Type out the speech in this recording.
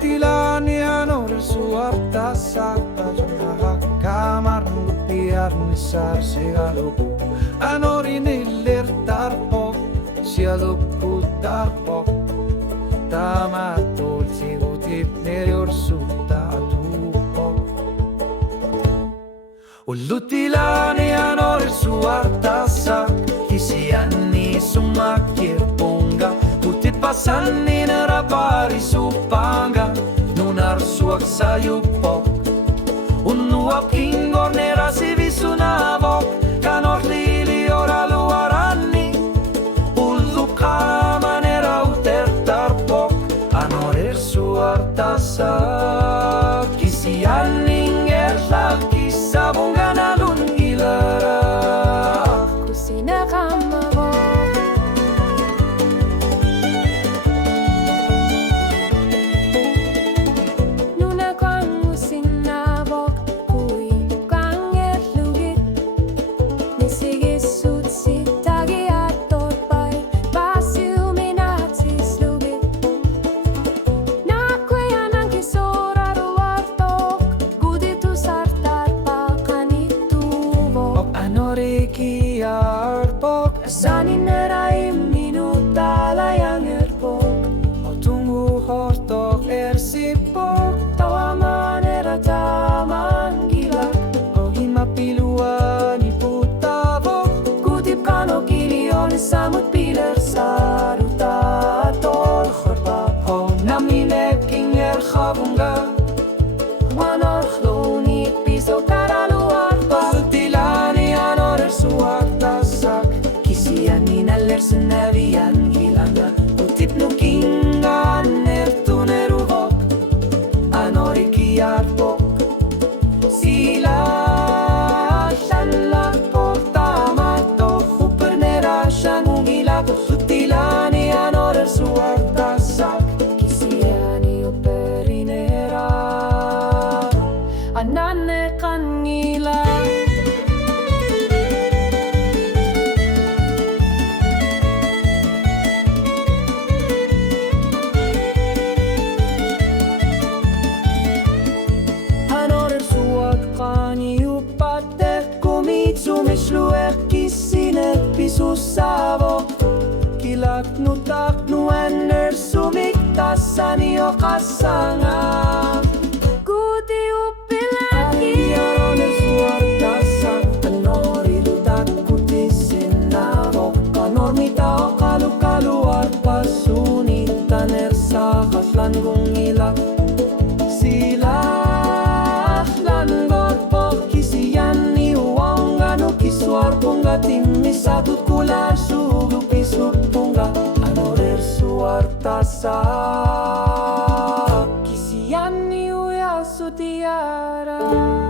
Lutilanian suarta sapa junaha kamar lupiar nisar sigaluku anori nilir tarpok sialuku tarpok tamatul sigutip nerior suta tupok Lutilanian suarta sa kisiani sumakir ponga pasan ni narapari supanga nunar suak sayupok unuap kingor nera si visunavok kanor lili ora luarani ulukama nera uter tarpok anorer suartasa kisianing erlaki sabongana lungilara kusina kamavo Arpok Sanin nerai minuta layang erpok O tunggu hortok ersipok Tawaman era taman gila O himapiluan iputavok Kutip kano kilion samut piler saruta tol khorba O namineking erchavunga Wanor chloni piso karaluar Lutilani anor suartasak Kisianin alersen avian gilanga Kutip nukingan ertuneruvok Anoriki arpok Sila shanlapok tamatok Upernera shangungilak Lutilani anor suartasak Kisiani operinera Anane kanila Pisusavo kilak nutak nuener sumiktasani o kasanga Kuti upilaki Iaroner suartasak Tenori lutak kutisinavo Kanormita o kalukaluar pasunitan ersahaslan gungilak Silahlan gorpok kisiani uanganu kisuar punga timisatut kular sugu pisuk punga anorer suartasa Kisiani uya sutiara